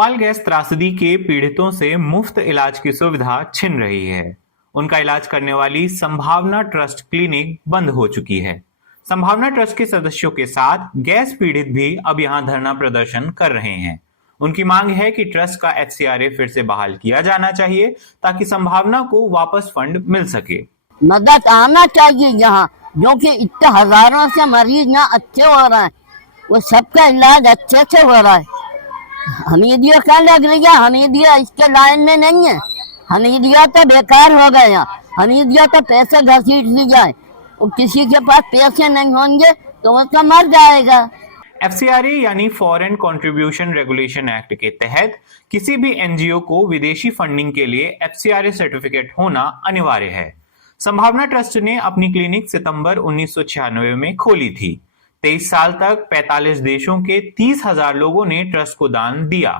Bhopal gas त्रासदी के पीड़ितों से मुफ्त इलाज की सुविधा छिन रही है। उनका इलाज करने वाली संभावना ट्रस्ट क्लिनिक बंद हो चुकी है। संभावना ट्रस्ट के सदस्यों के साथ गैस पीड़ित भी अब यहां धरना प्रदर्शन कर रहे हैं। उनकी मांग है कि ट्रस्ट का एफसीआरए फिर से बहाल किया जाना चाहिए ताकि संभावना को वापस फंड मिल सके। मदद आना चाहिए यहाँ, जो कि इतने हजारों से मरीज ना अच्छे हो रहे हैं, वो सबका इलाज अच्छे से हो रहा है। हमीदिया क्या लग रही है, हमीदिया इसके लाइन में नहीं है। हमीदिया तो बेकार हो गया, हमीदिया तो पैसे घसीट ली जाए, और किसी के पास पैसे नहीं होंगे तो वो तो मर जाएगा। एफसीआरए यानी फॉरेन कंट्रीब्यूशन रेगुलेशन एक्ट के तहत किसी भी एनजीओ को विदेशी फंडिंग के लिए एफसीआरए सर्टिफिकेट होना अनिवार्य है। संभावना ट्रस्ट ने अपनी क्लिनिक सितंबर 1996 में खोली थी। 23 साल तक 45 देशों के 30,000 लोगों ने ट्रस्ट को दान दिया,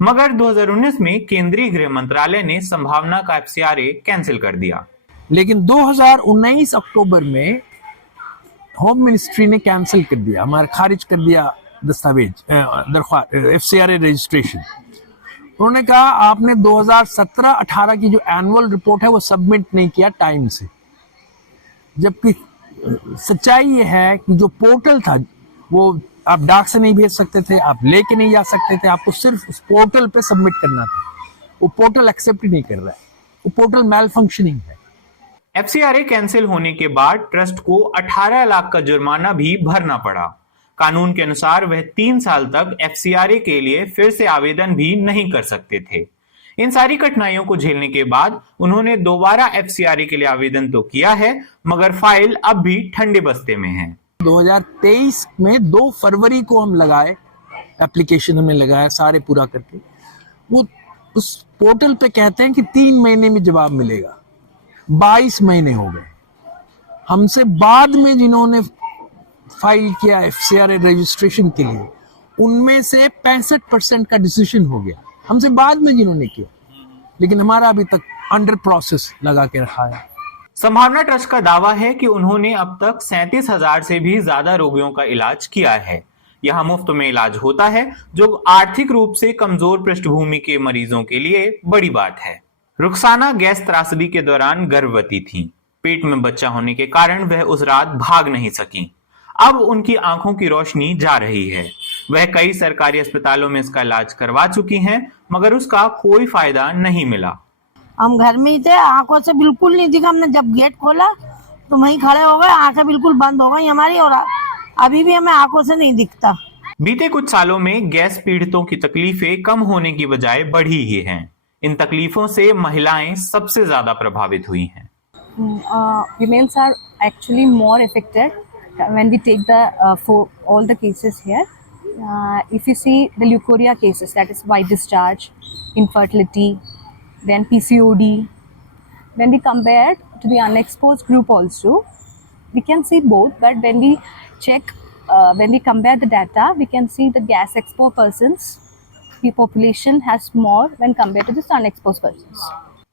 मगर 2019 में केंद्रीय गृह मंत्रालय ने संभावना का एफसीआरए कैंसिल कर दिया। लेकिन 2019 अक्टूबर में होम मिनिस्ट्री ने कैंसिल कर दिया, हमारा खारिज कर दिया दस्तावेज एफसीआरए रजिस्ट्रेशन। उन्होंने कहा आपने 2017-18 की जो एनुअल रिपोर्ट है वो सबमिट नहीं किया टाइम से। जबकि सच्चाई ये है कि जो पोर्टल था वो आप डाक से नहीं भेज सकते थे, आप लेके नहीं जा सकते थे, आपको सिर्फ उस पोर्टल पे सबमिट करना था। वो पोर्टल एक्सेप्ट ही नहीं कर रहा है, वो पोर्टल मैल फंक्शनिंग है। एफसीआरए कैंसिल होने के बाद ट्रस्ट को 18 लाख का जुर्माना भी भरना पड़ा। कानून के अनुसार वह 3 साल तक एफसीआरए के लिए फिर से आवेदन भी नहीं कर सकते थे। इन सारी कठिनाइयों को झेलने के बाद उन्होंने दोबारा एफसीआरए के लिए आवेदन तो किया है, मगर फाइल अब भी ठंडे बस्ते में है। 2023 में 2 फरवरी को हम लगाए, एप्लीकेशन हमें लगाया सारे पूरा करके। वो उस पोर्टल पे कहते हैं कि 3 महीने में जवाब मिलेगा। 22 महीने हो गए। हमसे बाद में जिन्होंने फाइल किया एफसीआरए रजिस्ट्रेशन के लिए, उनमें से 65% का डिसीजन हो गया, हमसे बाद में जिन्होंने किया, लेकिन हमारा अभी तक अंडर प्रोसेस लगा के रखा है। संभावना ट्रस्ट का दावा है कि उन्होंने अब तक 37,000 से भी ज्यादा रोगियों का इलाज किया है। यहाँ मुफ्त में इलाज होता है, जो आर्थिक रूप से कमजोर पृष्ठभूमि के मरीजों के लिए बड़ी बात है। रुखसाना गैस त्रासदी के दौरान गर्भवती थी। पेट में बच्चा होने के कारण वह उस रात भाग नहीं सकी। अब उनकी आंखों की रोशनी जा रही है। वह कई सरकारी अस्पतालों में इसका इलाज करवा चुकी हैं, मगर उसका कोई फायदा नहीं मिला। हम घर में ही थे, आंखों से बिल्कुल नहीं दिखा। हमने जब गेट खोला तो वहीं खड़े हो गए, आंखें बिल्कुल बंद हो गई हमारी, और अभी भी हमें आंखों से नहीं दिखता। बीते कुछ सालों में गैस पीड़ितों की तकलीफें कम होने की बजाय बढ़ी ही हैं। इन तकलीफों से महिलाएं सबसे ज्यादा प्रभावित हुई हैं। Females are actually more affected when we take the for all the cases here. If you see the leukorrhea cases, that is white discharge, infertility, then PCOD. When we compare to the unexposed group also, we can see both. But when we check, when we compare the data, we can see the gas exposed persons, the population has more when compared to the unexposed persons.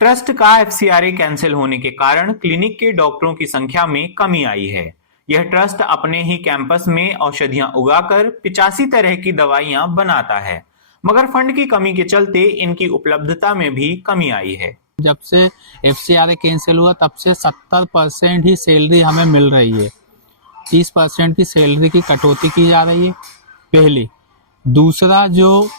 Trust का FCRA cancel होने के कारण clinic के डॉक्टरों की संख्या में कमी आई है। यह ट्रस्ट अपने ही कैंपस में औषधियां उगाकर 85 तरह की दवाइयां बनाता है, मगर फंड की कमी के चलते इनकी उपलब्धता में भी कमी आई है। जब से एफसीआरए कैंसिल हुआ तब से 70% ही सैलरी हमें मिल रही है। 30% की सैलरी की कटौती की जा रही है, पहली। दूसरा, जो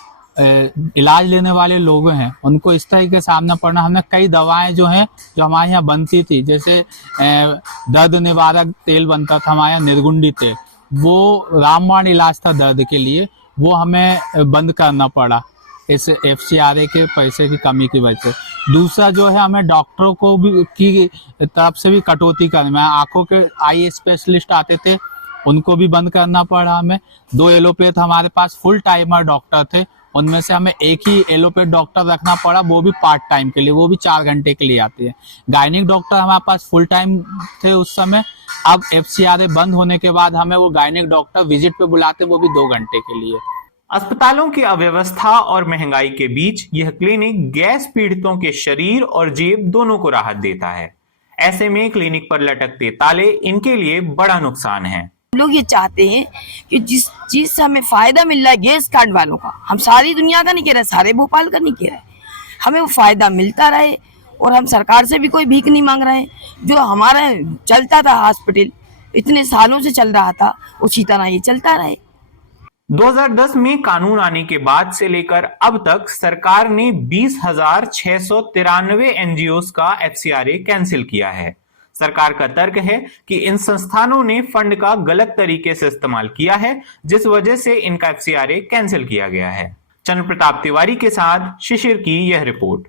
इलाज लेने वाले लोग हैं उनको इस तरह के सामना पड़ना। हमने कई दवाएं जो हैं, जो हमारे यहाँ बनती थी, जैसे दर्द निवारक तेल बनता था हमारे यहाँ, निर्गुंडी तेल, वो रामबाण इलाज था दर्द के लिए, वो हमें बंद करना पड़ा इस एफसीआरए के पैसे की कमी की वजह से। दूसरा जो है, हमें डॉक्टरों को भी की तरफ से भी कटौती करनी है। आंखों के आई स्पेशलिस्ट आते थे, उनको भी बंद करना पड़ा हमें। 2 एलोपैथ हमारे पास फुल टाइमर डॉक्टर थे, उनमें से हमें एक ही एलोपैथ डॉक्टर रखना पड़ा, वो भी पार्ट टाइम के लिए, वो भी 4 घंटे के लिए आते हैं। गायनिक डॉक्टर हमारे पास फुल टाइम थे उस समय। अब एफसीआरए बंद होने के बाद हमें वो गायनिक डॉक्टर विजिट पे बुलाते, वो भी 2 घंटे के लिए। अस्पतालों की अव्यवस्था और महंगाई के बीच यह क्लिनिक गैस पीड़ितों के शरीर और जेब दोनों को राहत देता है। ऐसे में क्लिनिक पर लटकते ताले इनके लिए बड़ा नुकसान है। लोग ये चाहते हैं कि जिस चीज से हमें फायदा मिल रहा है गैस कार्ड वालों का, हम सारी दुनिया का नहीं कह रहे, सारे भोपाल का नहीं कह रहे, हमें वो फायदा मिलता रहे और हम सरकार से भी कोई भीख नहीं मांग रहे हैं। जो हमारा चलता था हॉस्पिटल इतने सालों से चल रहा था उसी तरह ये चलता रहे। 2010 में कानून आने के बाद से लेकर अब तक सरकार ने 20,693 एनजीओस का एफसीआरए कैंसिल किया है। सरकार का तर्क है कि इन संस्थानों ने फंड का गलत तरीके से इस्तेमाल किया है, जिस वजह से इनका एफसीआरए कैंसिल किया गया है। चंद्र प्रताप तिवारी के साथ शिशिर की यह रिपोर्ट।